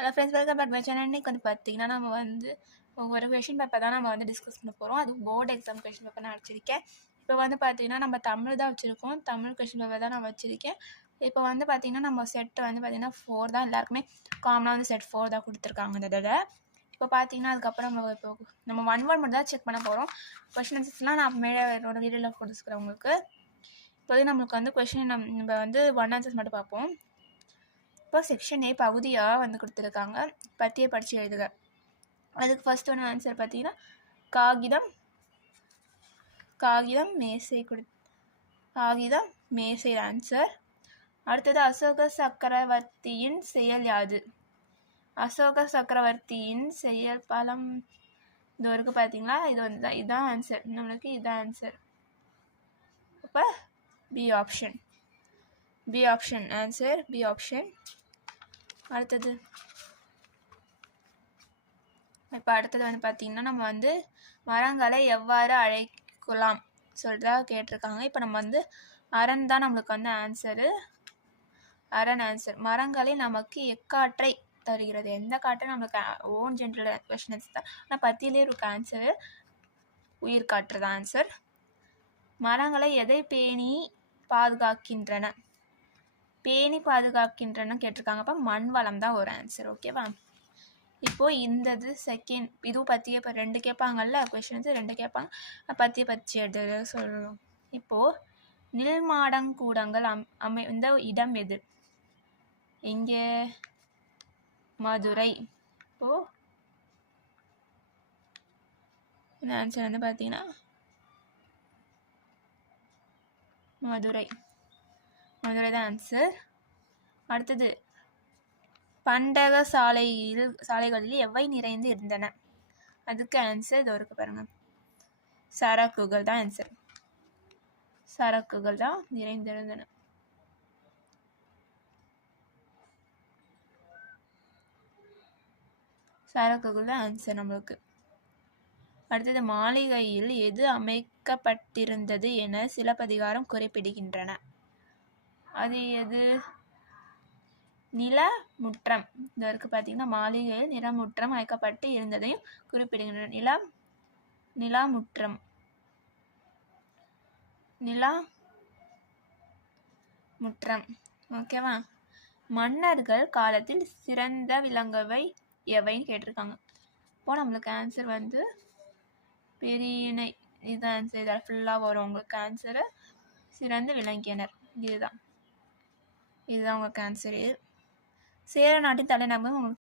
Hello friends, welcome back my channel. இன்றைக்கி வந்து பார்த்திங்கன்னா நம்ம வந்து ஒரு கொஷின் பேப்பர் தான் நம்ம வந்து டிஸ்கஸ் பண்ண போகிறோம். அது போர்டு எக்ஸாம் கொஷின் பேப்பர் நான் வச்சுருக்கேன். இப்போ வந்து பார்த்திங்கன்னா நம்ம தமிழ் தான் வச்சுருக்கோம். தமிழ் கொஷின் பேப்பர் தான் நான் வச்சுருக்கேன். இப்போ வந்து பார்த்திங்கன்னா நம்ம செட்டு வந்து பார்த்திங்கன்னா 4 தான், எல்லாருக்குமே காமனாக வந்து செட் 4 தான் கொடுத்துருக்காங்க இந்த தடவை. இப்போ பார்த்திங்கன்னா அதுக்கப்புறம் நம்ம 1 வேர்ட் மட்டும் தான் செக் பண்ண போகிறோம். கொஷின் ஆன்சர்ஸ்லாம் நான் மேலே என்னோட வீடியோவில் கொடுத்துருக்குறேன் உங்களுக்கு. இப்போது நம்மளுக்கு வந்து கொஷின் நம்ம வந்து 1 ஆன்சர்ஸ் மட்டும் பார்ப்போம். இப்போ செக்ஷன் ஏ பகுதியாக வந்து கொடுத்துருக்காங்க. பற்றியை படித்து எழுதுக. அதுக்கு ஃபர்ஸ்ட் ஒன்று ஆன்சர் பார்த்தீங்கன்னா காகிதம் மேசை ஆன்சர். அடுத்தது அசோக சக்கரவர்த்தியின் செயல் யாது? அசோக சக்கரவர்த்தியின் செயல் பலம் இது வரைக்கும் பார்த்தீங்களா? இது வந்து இதுதான் ஆன்சர். நம்மளுக்கு இதுதான் ஆன்சர். அப்போ B option answer B option. அடுத்தது வந்து பார்த்திங்கன்னா நம்ம வந்து மரங்களை எவ்வாறு அழைக்கலாம் சொல்கிறதா கேட்டிருக்காங்க. இப்போ நம்ம வந்து அரண் தான் நம்மளுக்கு வந்து ஆன்சரு. அரண் ஆன்சர். மரங்களை நமக்கு எக்காற்றை தருகிறது? எந்த காற்றை நம்மளுக்கு ஓன் ஜென்ரல் கொஷின்ஸ் தான், ஆனால் பத்தியிலே இருக்க ஆன்சரு உயிர்காற்று தான் ஆன்சர். மரங்களை எதை பேணி பாதுகாக்கின்றன கேட்டிருக்காங்க. அப்போ மண் வளம் தான் ஒரு ஆன்சர். ஓகேவா? இப்போது இந்த செகண்ட் இதுவும் பற்றிய இப்போ 2 கேட்பாங்கல்ல கொஷின்ஸ், 2 கேட்பாங்க. பற்றிய பற்றி எடுத்து சொல்லணும். இப்போது நில்மாடங்கூடங்கள் இந்த இடம் எது? இங்கே மதுரை. இப்போது இந்த ஆன்சர் வந்து பார்த்தீங்கன்னா மதுரை தான் ஆன்சர். அடுத்தது பண்டக சாலைகளில் எவை நிறைந்து இருந்தன? அதுக்கு ஆன்சர் இது இருக்கு பாருங்க, சரக்குகள் தான் ஆன்சர். சரக்குகள் தான் நிறைந்திருந்தன. சரக்குகள் தான் ஆன்சர் நம்மளுக்கு. அடுத்தது மாளிகையில் எது அமைக்கப்பட்டிருந்தது என சிலப்பதிகாரம் குறிப்பிடுகின்றன? அது எது? நிலமுற்றம். இந்த இருக்கு பார்த்தீங்கன்னா மாளிகையில் நிலமுற்றம் அமைக்கப்பட்டு இருந்ததையும் குறிப்பிடுகின்றன. நிலமுற்றம். ஓகேவா? மன்னர்கள் காலத்தில் சிறந்த விளங்கவை எவைன்னு கேட்டிருக்காங்க. இப்போ நம்மளுக்கு ஆன்சர் வந்து பெரியணை. இது ஆன்சர். இதில் ஃபுல்லாக வரும் உங்களுக்கு ஆன்சரு. சிறந்து விளங்கியனர். இதுதான் உங்களுக்கு ஆன்சரு. சேர நாட்டின் தலைநகரம் உங்களுக்கு